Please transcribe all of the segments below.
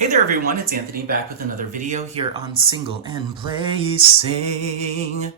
Hey there everyone, it's Anthony back with another video here on Single and Placing.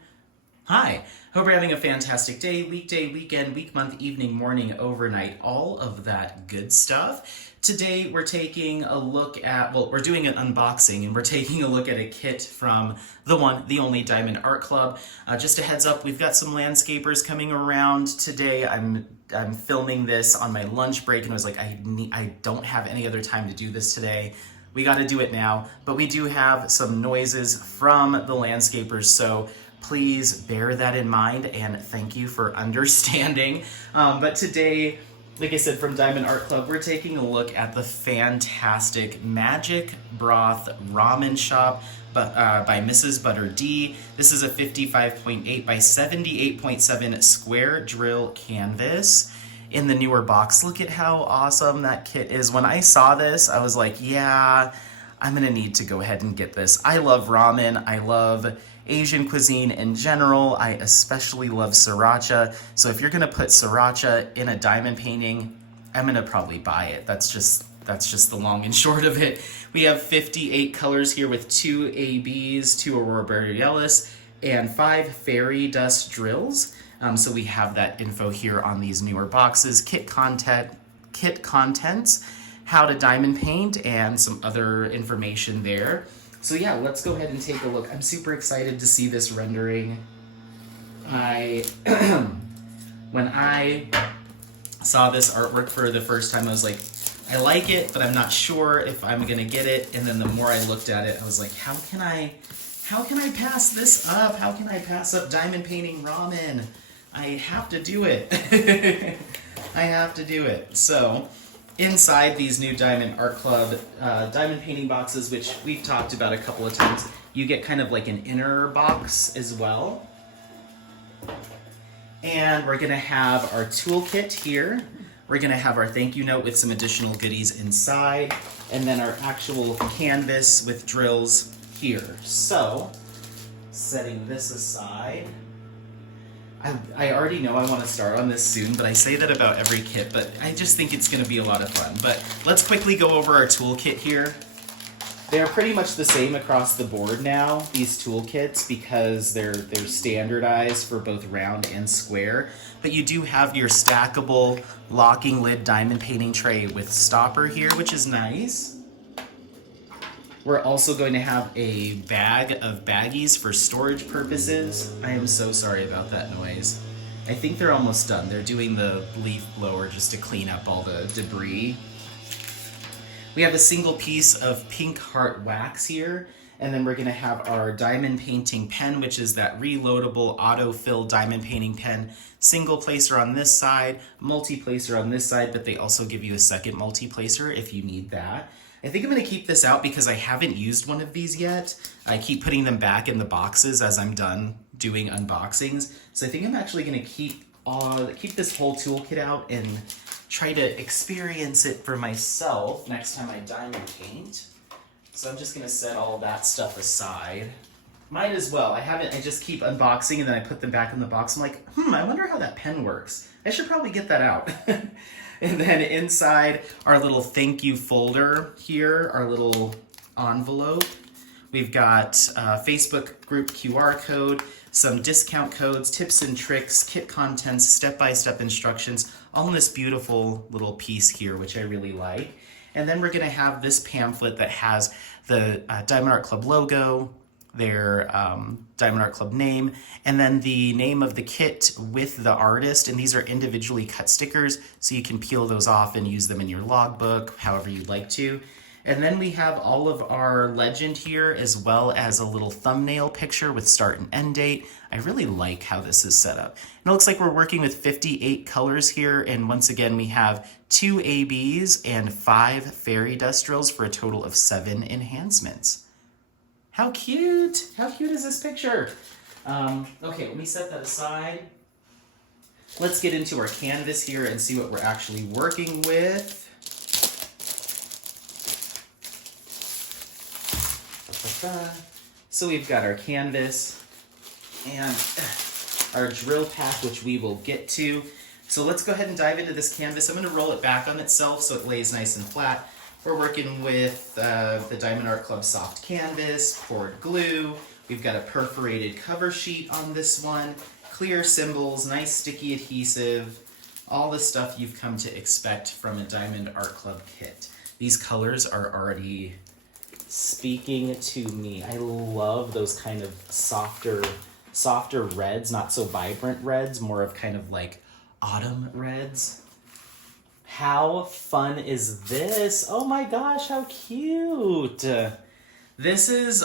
Hi, hope you're having a fantastic day, weekday, weekend, week, month, evening, morning, overnight, all of that good stuff. Today we're taking a look at, we're doing an unboxing and we're taking a look at a kit from the one, the only Diamond Art Club. Just a heads up, we've got some landscapers coming around today. I'm filming this on my lunch break and I was like, I don't have any other time to do this today. We got to do it now, but we do have some noises from the landscapers, so please bear that in mind and thank you for understanding. But today, like I said, from Diamond Art Club, we're taking a look at the fantastic Magic Broth Ramen Shop by MrsbutterD. This is a 55.8 by 78.7 square drill canvas in the newer box. Look at how awesome that kit is. When I saw this, I was like, yeah, I'm gonna need to go ahead and get this. I love ramen. I love Asian cuisine in general. I especially love sriracha. So if you're gonna put sriracha in a diamond painting, I'm gonna probably buy it. That's just the long and short of it. We have 58 colors here with 2 ABs, 2 Aurora Borealis, and 5 fairy dust drills. So we have that info here on these newer boxes, kit contents, how to diamond paint, and some other information there. So yeah, let's go ahead and take a look. I'm super excited to see this rendering. When I saw this artwork for the first time, I was like, I like it, but I'm not sure if I'm gonna get it. And then the more I looked at it, I was like, how can I pass this up? How can I pass up diamond painting ramen? I have to do it. I have to do it. So inside these new Diamond Art Club diamond painting boxes, which we've talked about a couple of times, you get kind of like an inner box as well. And we're gonna have our toolkit here. We're gonna have our thank you note with some additional goodies inside, and then our actual canvas with drills here. So, setting this aside, I already know I want to start on this soon, but I say that about every kit, but I just think it's going to be a lot of fun. But let's quickly go over our toolkit here. They're pretty much the same across the board now, these toolkits, because they're standardized for both round and square. But you do have your stackable locking lid diamond painting tray with stopper here, which is nice. We're also going to have a bag of baggies for storage purposes. I am so sorry about that noise. I think they're almost done. They're doing the leaf blower just to clean up all the debris. We have a single piece of pink heart wax here, and then we're gonna have our diamond painting pen, which is that reloadable autofill diamond painting pen. Single placer on this side, multi-placer on this side, but they also give you a second multi-placer if you need that. I think I'm going to keep this out because I haven't used one of these yet. I keep putting them back in the boxes as I'm done doing unboxings. So I think I'm actually going to keep this whole toolkit out and try to experience it for myself next time I diamond paint. So I'm just going to set all that stuff aside. Might as well. I just keep unboxing and then I put them back in the box. I'm like, I wonder how that pen works. I should probably get that out. And then inside our little thank you folder here, our little envelope, we've got Facebook group QR code, some discount codes, tips and tricks, kit contents, step-by-step instructions, all in this beautiful little piece here, which I really like. And then we're gonna have this pamphlet that has the Diamond Art Club logo, their Diamond Art Club name, and then the name of the kit with the artist, and these are individually cut stickers, so you can peel those off and use them in your logbook, however you'd like to. And then we have all of our legend here, as well as a little thumbnail picture with start and end date. I really like how this is set up. And it looks like we're working with 58 colors here, and once again we have 2 ABs and 5 fairy dust drills for a total of 7 enhancements. How cute! How cute is this picture? Okay, let me set that aside. Let's get into our canvas here and see what we're actually working with. So we've got our canvas and our drill pack, which we will get to. So let's go ahead and dive into this canvas. I'm going to roll it back on itself so it lays nice and flat. We're working with the Diamond Art Club soft canvas, poured glue. We've got a perforated cover sheet on this one, clear symbols, nice sticky adhesive, all the stuff you've come to expect from a Diamond Art Club kit. These colors are already speaking to me. I love those kind of softer reds, not so vibrant reds, more of kind of like autumn reds. How fun is this? Oh my gosh, how cute. This is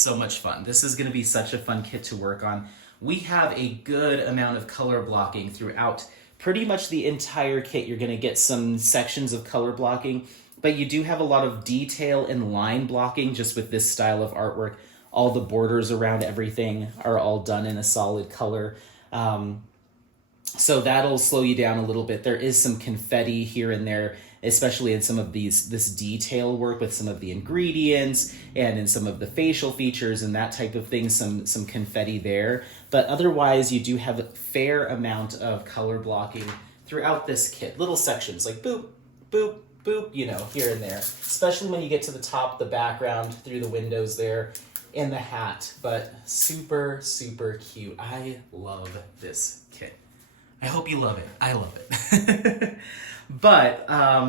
so much fun. This is going to be such a fun kit to work on. We have a good amount of color blocking throughout pretty much the entire kit. You're going to get some sections of color blocking, but you do have a lot of detail and line blocking just with this style of artwork. All the borders around everything are all done in a solid color. So that'll slow you down a little bit. There is some confetti here and there, especially in some of this detail work with some of the ingredients and in some of the facial features and that type of thing, some confetti there. But otherwise, you do have a fair amount of color blocking throughout this kit. Little sections like boop, boop, boop, you know, here and there. Especially when you get to the top, the background, through the windows there, and the hat. But super, super cute. I love this kit. I hope you love it. I love it. But I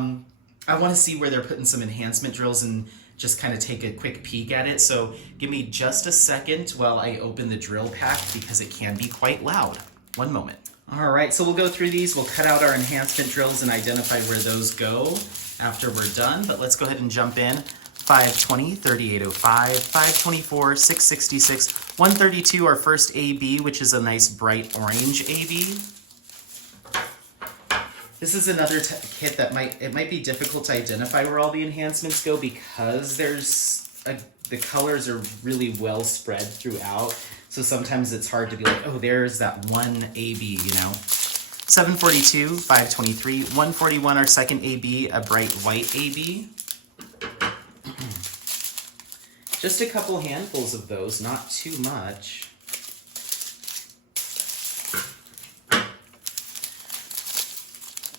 want to see where they're putting some enhancement drills and just kind of take a quick peek at it. So give me just a second while I open the drill pack because it can be quite loud. One moment. All right, so we'll go through these. We'll cut out our enhancement drills and identify where those go after we're done. But let's go ahead and jump in. 520, 3805, 524, 666, 132, our first AB, which is a nice bright orange AB. This is another kit that might be difficult to identify where all the enhancements go because the colors are really well spread throughout. So sometimes it's hard to be like, oh, there's that one AB, you know. 742, 523, 141, our second AB, a bright white AB. Just a couple handfuls of those, not too much.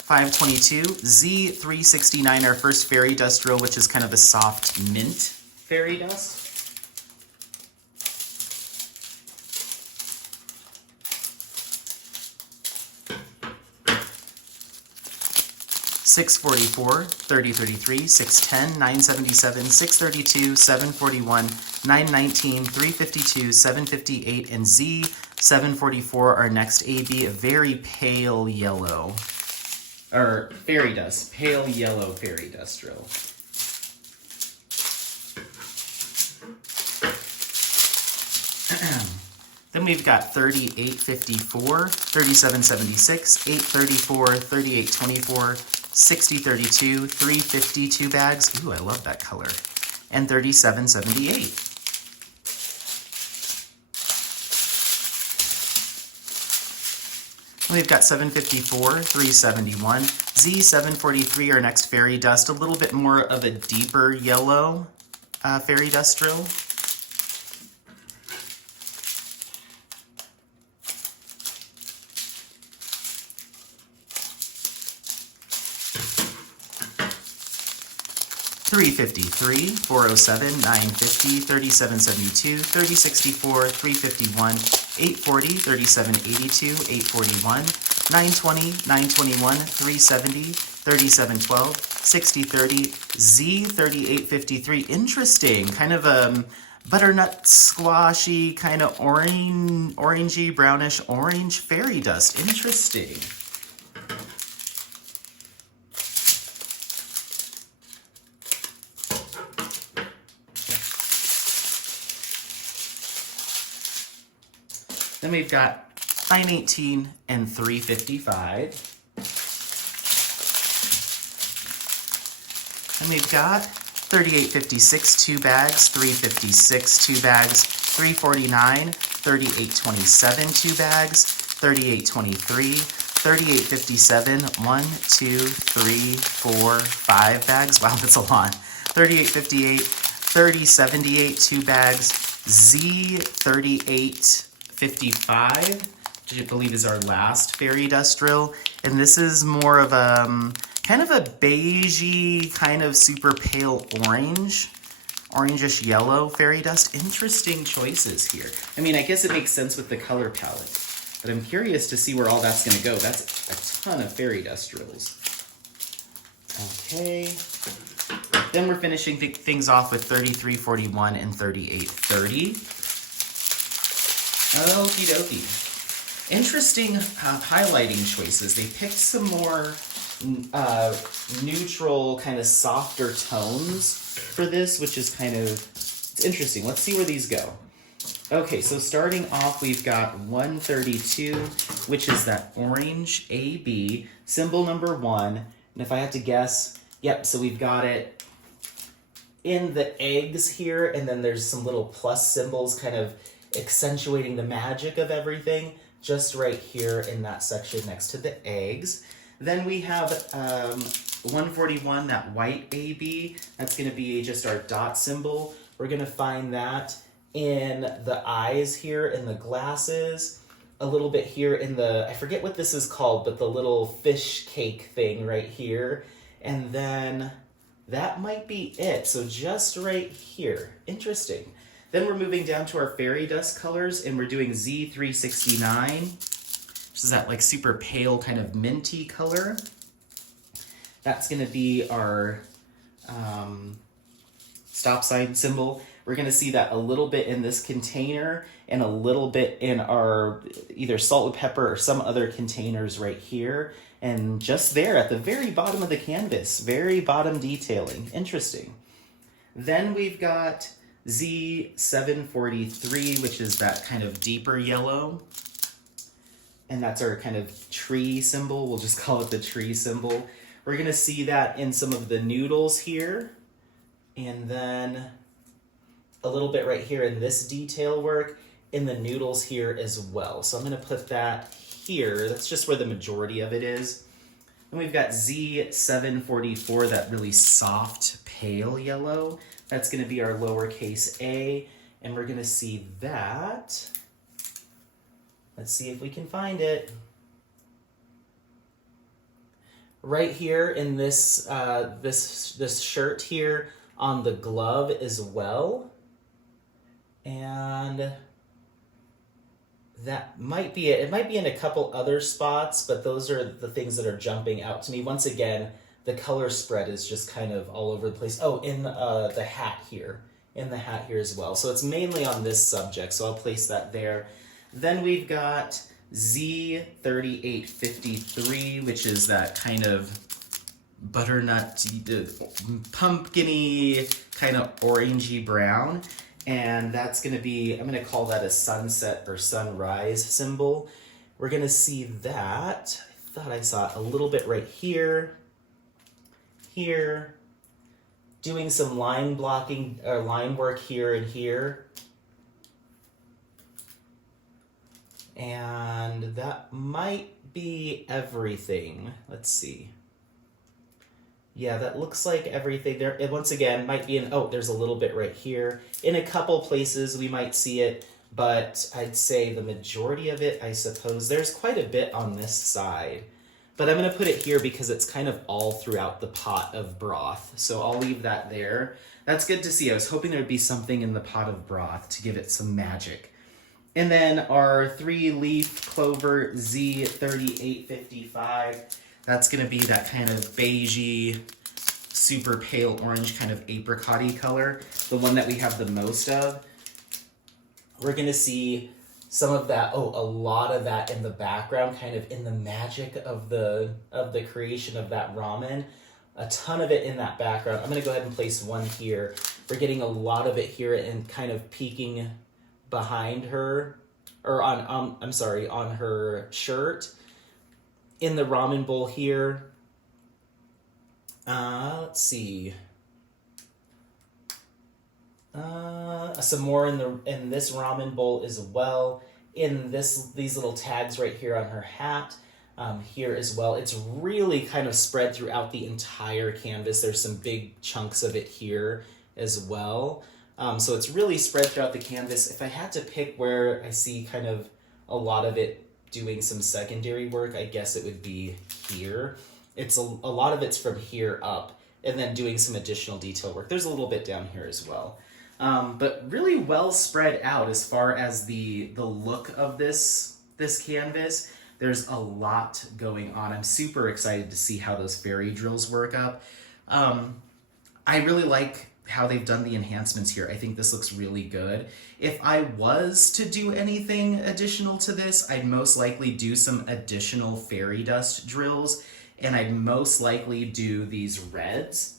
522, Z369, our first fairy dust drill, which is kind of a soft mint fairy dust. 644, 3033, 610, 977, 632, 741, 919, 352, 758, and Z744, our next AB, a very pale yellow. Or fairy dust, pale yellow fairy dust drill. Then we've got 3854, 3776, 834, 3824, 6032, 352 bags. Ooh, I love that color. And 3778. We've got 754, 371, Z743, our next fairy dust, a little bit more of a deeper yellow fairy dust drill. $353, 407, 950, 3772, 3064, 351, 840, 3782, 841, 920, 921, 370, 3712, 6030, Z3853. Interesting, kind of butternut squashy, kind of orangey, brownish orange fairy dust. Interesting. Then we've got 918 and 355. And we've got 3856, 2 bags, 356, 2 bags, 349, 3827, 2 bags, 3823, 3857, 1, 2, 3, 4, 5 bags. Wow, that's a lot. 3858, 3078, 2 bags, Z3855, which I believe is our last fairy dust drill. And this is more of kind of a beigey, kind of super pale orange, orangish yellow fairy dust. Interesting choices here. I mean, I guess it makes sense with the color palette, but I'm curious to see where all that's gonna go. That's a ton of fairy dust drills. Okay. Then we're finishing things off with 3341 and 3830. Okie dokie. Interesting highlighting choices. They picked some more neutral, kind of softer tones for this, which is kind of, it's interesting. Let's see where these go. Okay, so starting off, we've got 132, which is that orange AB, symbol number 1. And if I had to guess, yep, so we've got it in the eggs here, and then there's some little plus symbols kind of accentuating the magic of everything just right here in that section next to the eggs. Then we have 141, that white AB. That's going to be just our dot symbol. We're going to find that in the eyes here, in the glasses, a little bit here in the, I forget what this is called, but the little fish cake thing right here. And then that might be it. So just right here. Interesting. Then we're moving down to our fairy dust colors, and we're doing Z369, which is that like super pale kind of minty color. That's going to be our stop sign symbol. We're going to see that a little bit in this container and a little bit in our either salt and pepper or some other containers right here. And just there at the very bottom of the canvas, very bottom detailing. Interesting. Then we've got Z743, which is that kind of deeper yellow. And that's our kind of tree symbol. We'll just call it the tree symbol. We're going to see that in some of the noodles here. And then a little bit right here in this detail work in the noodles here as well. So I'm going to put that here. That's just where the majority of it is. And we've got Z744, that really soft, pale yellow. That's going to be our lowercase a. And we're going to see that. Let's see if we can find right here in this this shirt here on the glove as well. And that might be it. It might be in a couple other spots, but those are the things that are jumping out to me. Once again, the color spread is just kind of all over the place. Oh, in the hat here. In the hat here as well. So it's mainly on this subject, so I'll place that there. Then we've got Z3853, which is that kind of butternut, pumpkin-y, kind of orangey brown. And that's going to be, I'm going to call that a sunset or sunrise symbol. We're going to see that, I thought I saw it a little bit right here, doing some line blocking, or line work here and here. And that might be everything. Let's see. Yeah, that looks like everything there. It once again might be in, oh, there's a little bit right here. In a couple places we might see it, but I'd say the majority of it, I suppose, there's quite a bit on this side. But I'm going to put it here because it's kind of all throughout the pot of broth. So I'll leave that there. That's good to see. I was hoping there would be something in the pot of broth to give it some magic. And then our 3-leaf clover Z3855. That's going to be that kind of beigey, super pale orange kind of apricot-y color, the one that we have the most of. We're going to see some of that, a lot of that in the background, kind of in the magic of the creation of that ramen. A ton of it in that background. I'm going to go ahead and place one here. We're getting a lot of it here and kind of peeking behind her, or on her shirt. In the ramen bowl here, let's see. Some more in this ramen bowl as well. In these little tags right here on her hat, here as well. It's really kind of spread throughout the entire canvas. There's some big chunks of it here as well. So it's really spread throughout the canvas. If I had to pick where I see kind of a lot of it doing some secondary work, I guess it would be here. it's a lot of it's from here up, and then doing some additional detail work. There's a little bit down here as well. But really well spread out as far as the look of this canvas. There's a lot going on. I'm super excited to see how those fairy drills work up. I really like how they've done the enhancements here. I think this looks really good. If I was to do anything additional to this, I'd most likely do some additional fairy dust drills, and I'd most likely do these reds.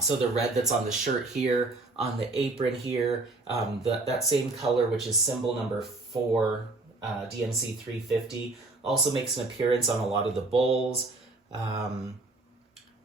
So the red that's on the shirt here, on the apron here, that same color, which is symbol number 4, DMC 350, also makes an appearance on a lot of the bowls.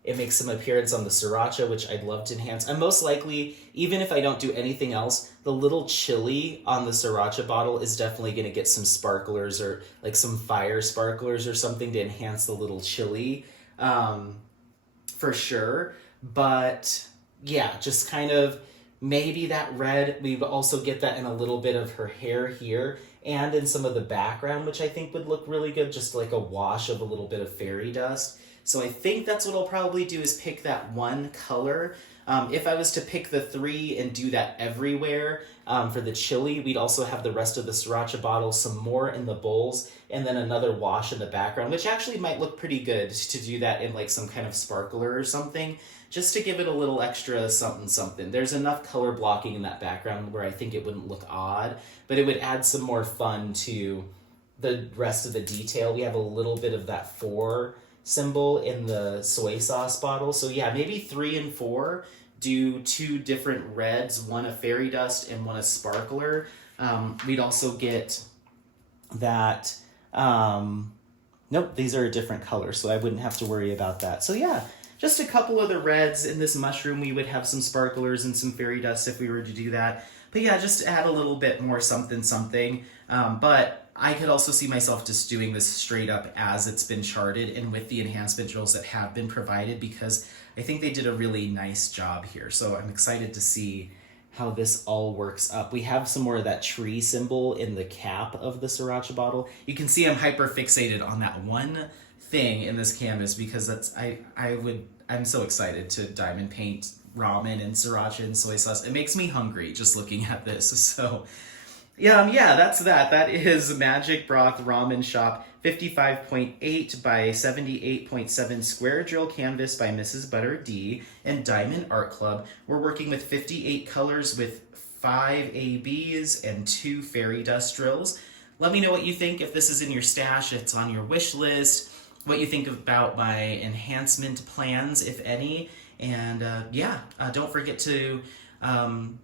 It makes some appearance on the sriracha, which I'd love to enhance. I'm most likely, even if I don't do anything else, the little chili on the sriracha bottle is definitely going to get some sparklers or like some fire sparklers or something to enhance the little chili, for sure. But yeah, just kind of maybe that red, we also get that in a little bit of her hair here and in some of the background, which I think would look really good, just like a wash of a little bit of fairy dust. So I think that's what I'll probably do, is pick that one color. If I was to pick the 3 and do that everywhere, for the chili, we'd also have the rest of the sriracha bottle, some more in the bowls, and then another wash in the background, which actually might look pretty good to do that in like some kind of sparkler or something, just to give it a little extra something something. There's enough color blocking in that background where I think it wouldn't look odd, but it would add some more fun to the rest of the detail. We have a little bit of that 4 symbol in the soy sauce bottle. So yeah, maybe 3 and 4, do 2 different reds, one a fairy dust and one a sparkler. We'd also get that, nope, these are a different color, so I wouldn't have to worry about that. So yeah, just a couple of the reds. In this mushroom, we would have some sparklers and some fairy dust if we were to do that. But yeah, just to add a little bit more something something. But I could also see myself just doing this straight up as it's been charted and with the enhancement drills that have been provided, because I think they did a really nice job here. So I'm excited to see how this all works up. We have some more of that tree symbol in the cap of the sriracha bottle. You can see I'm hyper fixated on that one thing in this canvas, because that's I'm so excited to diamond paint ramen and sriracha and soy sauce. It makes me hungry just looking at this. So yeah, that's that. That is Magic Broth Ramen Shop, 55.8 by 78.7 square drill canvas by MrsbutterD and Diamond Art Club. We're working with 58 colors with 5 ABs and 2 fairy dust drills. Let me know what you think, if this is in your stash, it's on your wish list, what you think about my enhancement plans, if any. And don't forget to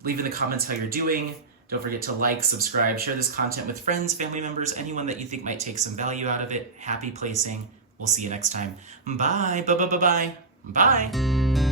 leave in the comments how you're doing. Don't forget to like, subscribe, share this content with friends, family members, anyone that you think might take some value out of it. Happy placing. We'll see you next time. Bye. Bye.